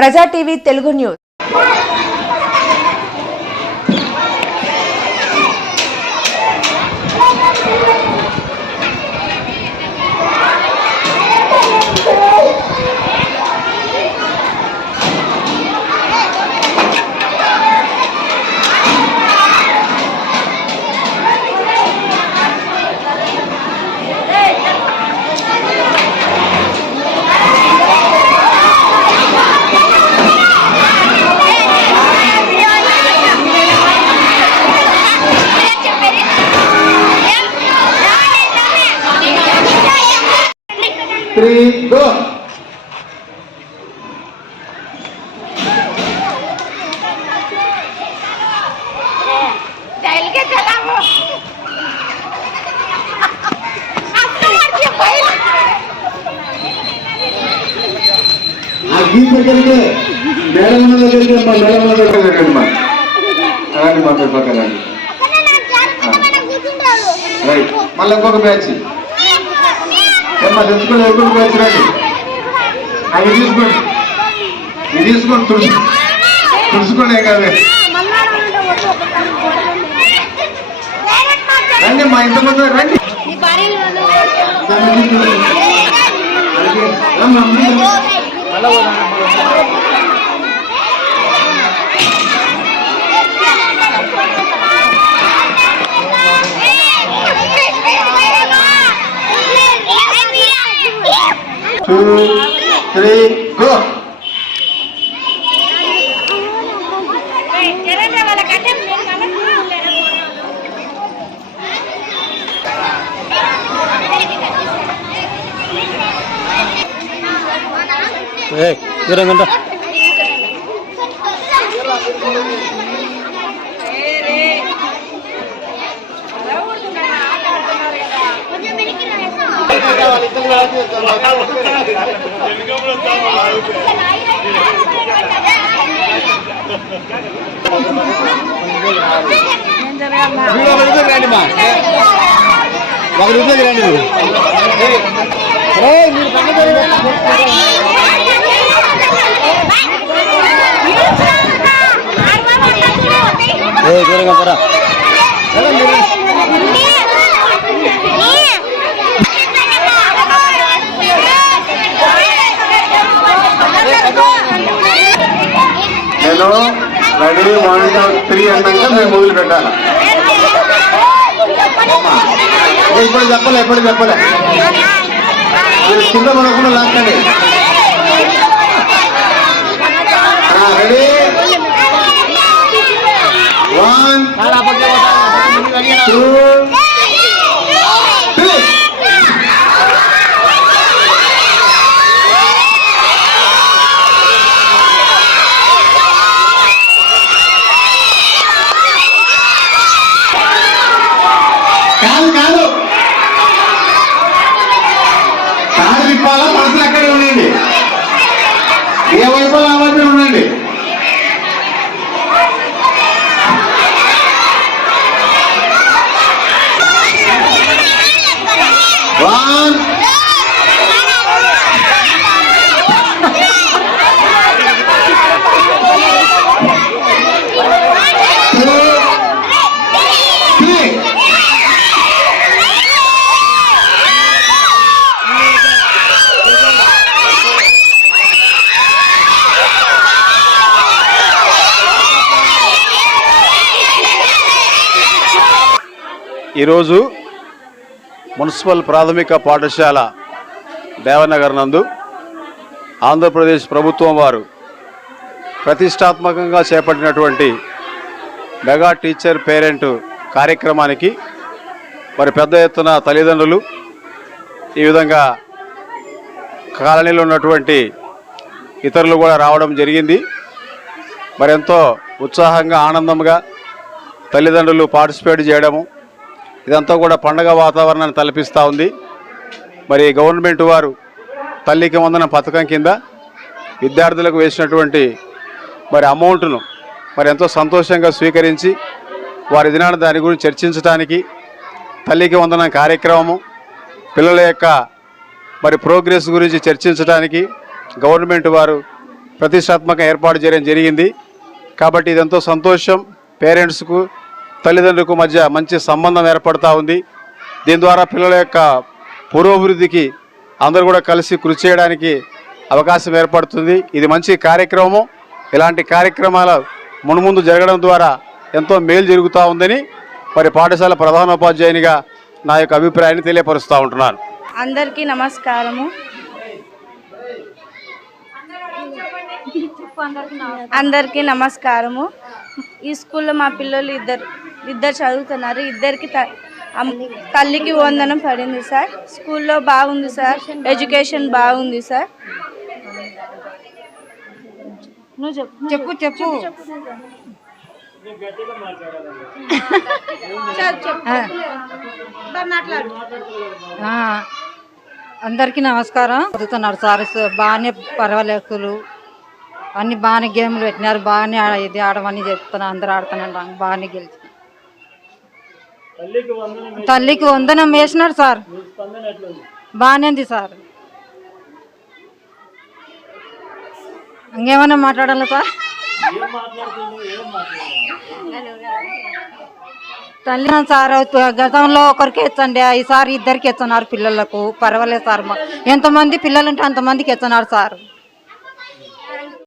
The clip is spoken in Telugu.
ప్రజా టీవీ తెలుగు న్యూస్. Go. మళ్ళీ ఇంకొక బ్యాచ్ తెచ్చుకోండి, ఇంకొక బ్యాచ్ రండి. అవి తీసుకోండి తుడుచుకోండి, ఏం కాదు రండి. మా ఇంతమంది రండి. Two, three, go. Hey, kurang ganda. నేను రెడీ మార్నింగ్ 3 అన్నాక మేము మొదలు పెట్టాలి. ఎప్పుడు చెప్పలే మీరు కింద పడకుండా లాక్కండి. రెడీ 1 2 3. కాదు కాదు తిప్పాలా, మనసులు అక్కడే ఉండండి. ఏ వైపు ఆ వైపు ఉండండి. ఈరోజు మున్సిపల్ ప్రాథమిక పాఠశాల దేవనగర్ నందు ఆంధ్రప్రదేశ్ ప్రభుత్వం వారు ప్రతిష్టాత్మకంగా చేపట్టినటువంటి మెగా టీచర్ పేరెంట్ కార్యక్రమానికి మరి పెద్ద ఎత్తున తల్లిదండ్రులు, ఈ విధంగా కాలనీలో ఉన్నటువంటి ఇతరులు కూడా రావడం జరిగింది. మరి ఎంతో ఉత్సాహంగా ఆనందంగా తల్లిదండ్రులు పార్టిసిపేట్ చేయడము, ఇదంతా కూడా పండగ వాతావరణాన్ని తలపిస్తూ ఉంది. మరి గవర్నమెంట్ వారు తల్లికి వందనం పథకం కింద విద్యార్థులకు వేసినటువంటి మరి అమౌంట్ను మరి ఎంతో సంతోషంగా స్వీకరించి వారి దినాన దాని గురించి చర్చించడానికి తల్లికి వందనం కార్యక్రమము, పిల్లల యొక్క మరి ప్రోగ్రెస్ గురించి చర్చించడానికి గవర్నమెంట్ వారు ప్రతిష్టాత్మక ఏర్పాటు చేయడం జరిగింది. కాబట్టి ఇది ఎంతో సంతోషం. పేరెంట్స్కు తల్లిదండ్రులకు మధ్య మంచి సంబంధం ఏర్పడుతూ ఉంది. దీని ద్వారా పిల్లల యొక్క పురోభివృద్ధికి అందరూ కూడా కలిసి కృషి చేయడానికి అవకాశం ఏర్పడుతుంది. ఇది మంచి కార్యక్రమం. ఇలాంటి కార్యక్రమాలు మున్ముందు జరగడం ద్వారా ఎంతో మేలు జరుగుతూ ఉందని మరి పాఠశాల ప్రధానోపాధ్యాయునిగా నా యొక్క అభిప్రాయాన్ని తెలియపరుస్తూ ఉంటున్నాను. అందరికీ నమస్కారము. అందరికీ నమస్కారము. ఈ స్కూల్లో మా పిల్లలు ఇద్దరు చదువుతున్నారు. ఇద్దరికి తల్లికి వందనం పడింది సార్. స్కూల్లో బాగుంది సార్, ఎడ్యుకేషన్ బాగుంది సార్. చెప్పు చెప్పు అందరికీ నమస్కారం. చదువుతున్నారు సార్, బాగానే పర్వాలేదు. అన్ని బాగానే గేమ్లు పెట్టినారు. బాగానే ఇది ఆడమని చెప్తున్నారు. అందరూ ఆడుతున్నారు. బాగానే గెలిచి తల్లికి వందనం వేసినారు సార్. బాగానే ఉంది సార్. ఇంకేమన్నా మాట్లాడాలి సార్? తల్లి సార్ గతంలో ఒకరికి ఎత్తండి, ఈసారి ఇద్దరికి ఎత్తున్నారు పిల్లలకు. పర్వాలేదు సార్. ఎంతమంది పిల్లలు ఉంటే అంతమందికి ఎత్తున్నారు సార్.